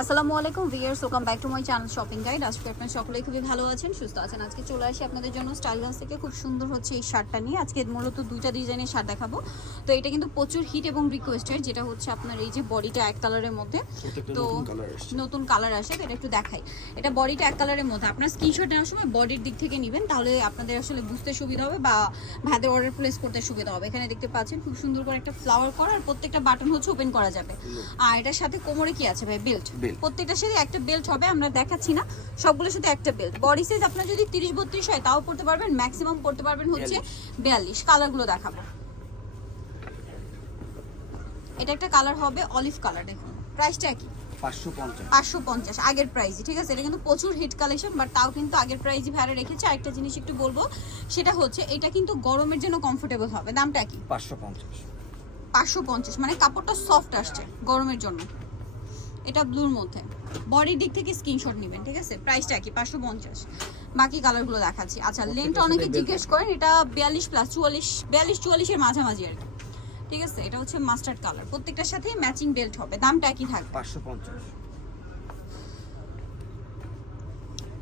আসসালামু আলাইকুম viewers, welcome back to my channel shopping guide. আজকে আপনারা সকলেই খুবই ভালো আছেন, সুস্থ আছেন। আজকে চলে আসি আপনাদের জন্য স্টাইলগান্স থেকে খুব সুন্দর হচ্ছে এই শার্টটা নিয়ে। আজকে মূলত দুইটা ডিজাইনের শার্ট দেখাবো। তো এটা কিন্তু প্রচুর হিট এবং রিকোয়েস্টেড, যেটা হচ্ছে আপনার এই যে বডিটা এক কালারের মধ্যে, তো নতুন কালার আসে। তো এটা একটু দেখাই। এটা বডিটা এক কালারের মধ্যে, আপনার স্ক্রিনশট নেওয়ার সময় বডির দিক থেকে নেবেন, তাহলে আপনাদের আসলে বুঝতে সুবিধা হবে বা ভাইদের অর্ডার প্লেস করতে সুবিধা হবে। এখানে দেখতে পাচ্ছেন খুব সুন্দর করে একটা ফ্লাওয়ার করা, আর প্রত্যেকটা বাটন হচ্ছে ওপেন করা যাবে। আর এটার সাথে কোমরে কি আছে ভাই? বেল্ট। প্রত্যেকটার সাথে একটা বেল্ট হবে, আমরা দেখাচ্ছি না, সবগুলোর সাথে একটা বেল্ট। বডি সাইজ আপনার যদি 30-32 হয় তাও পড়তে পারবেন, ম্যাক্সিমাম পড়তে পারবেন হচ্ছে 42। কালারগুলো দেখাবো। এটা একটা কালার হবে অলিভ কালার, দেখুন প্রাইসটা কি 550 আগের প্রাইসই, ঠিক আছে। এটা কিন্তু প্রচুর হিট কালেকশন, বাট তাও কিন্তু আগের প্রাইসই ভাড়া রেখেছে। আরেকটা জিনিস একটু বলবো, সেটা হচ্ছে এটা কিন্তু গরমের জন্য কমফোর্টেবল হবে। দামটা কি? 550, মানে কাপড়টা সফট আসছে গরমের জন্য। এটা ব্লুর মধ্যে, বডির দিক থেকে স্ক্রিনশট নেবেন, ঠিক আছে। প্রাইসটা কি? 550। বাকি কালারগুলো দেখাচ্ছি। আচ্ছা, লেন্থটা অনেকে জিজ্ঞেস করেন, এটা 42 প্লাস 44 এর মাঝামাঝি আর কি, ঠিক আছে। এটা হচ্ছে মাস্টার্ড কালার, প্রত্যেকটার সাথে ম্যাচিং বেল্ট হবে। দামটা কি থাকবে? 550।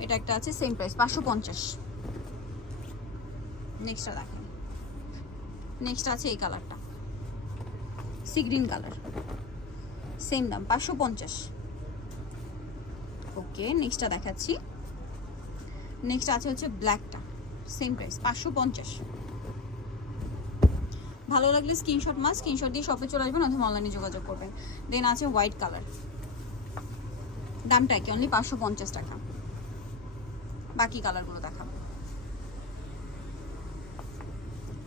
এটা একটা আছে সেম প্রাইস 550। নেক্সটটা দেখেন। নেক্সট আছে এই কালারটা, সি গ্রিন কালার, সেম দাম 550। ওকে, নেক্সটটা দেখাচ্ছি। নেক্সট আছে হচ্ছে ব্ল্যাকটা, সেম প্রাইস 550। ভালো লাগলে স্ক্রিনশট স্ক্রিনশট দিয়ে শপে চলে আসবেন অথবা অনলাইনে যোগাযোগ করবেন। দেন আছে হোয়াইট কালার, দামটা কি? অনলি 550 টাকা। বাকি কালারগুলো দেখাবো।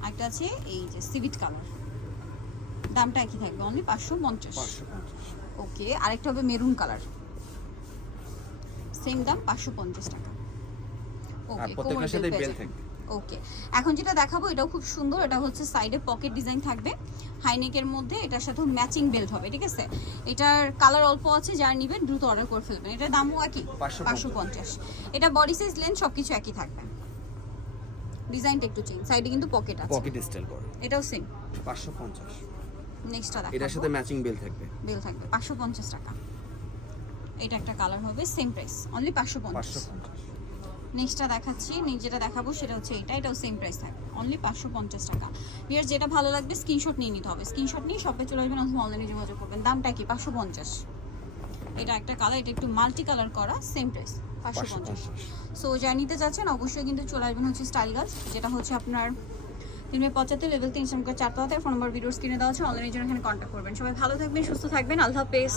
একটা আছে এই যে সিভিট কালার, দামটা কি থাকবে? অনলি 550। ওকে, আরেকটা হবে মেরুন কালার, সেম দাম 550 টাকা। ওকে, প্রত্যেকটার সাথে বেল থাকবে। ওকে, এখন যেটা দেখাবো এটাও খুব সুন্দর। এটা হচ্ছে সাইডে পকেট ডিজাইন থাকবে, হাইনেকের মধ্যে, এটার সাথে ম্যাচিং বেল্ট হবে, ঠিক আছে। এটার কালার অল্প আছে, যারা নেবেন দ্রুত অর্ডার করে ফেলবেন। এটার দামও একই 550। এটা বডি সাইজ লেন্থ সবকিছু একই থাকবে, ডিজাইনটা একটু চেঞ্জ, সাইডে কিন্তু পকেট আছে, পকেট স্টাইল করে। এটাও সেম 550। নেক্সটটা দেখাবো। এটার সাথে ম্যাচিং বেল থাকবে। বেল থাকবে 550 টাকা। এটা একটা কালার হবে, সেম প্রাইস অনলি 550। নেক্সটটা দেখাচ্ছি। যেটা দেখাবো সেটা হচ্ছে এটাও সেম প্রাইস থাকবে, অনলি 550 টাকা। ভিউয়ার্স, যেটা ভালো লাগবে স্ক্রিনশট নিয়ে নিতে হবে। স্ক্রিনশট নিয়ে শপে চলে আসবেন অথবা অনলাইনে যোগাযোগ করবেন। দামটা কি? 550। এটা একটা কালার, এটা একটু মাল্টি কালার করা, সেম প্রাইস 550। সো যারা নিতে চাচ্ছেন অবশ্যই কিন্তু চলে আসবেন হচ্ছে স্টাইলগার্লস, যেটা হচ্ছে আপনার 375 লেভেল 3 4 তলাতে। ফোন নাম্বার ভিডিওর স্ক্রিনে দেওয়া আছে, অনলাইনের জন্য এখানে কন্ট্যাক্ট করবেন। সবাই ভালো থাকবেন, সুস্থ থাকবেন, আল্লাহ হাফেজ।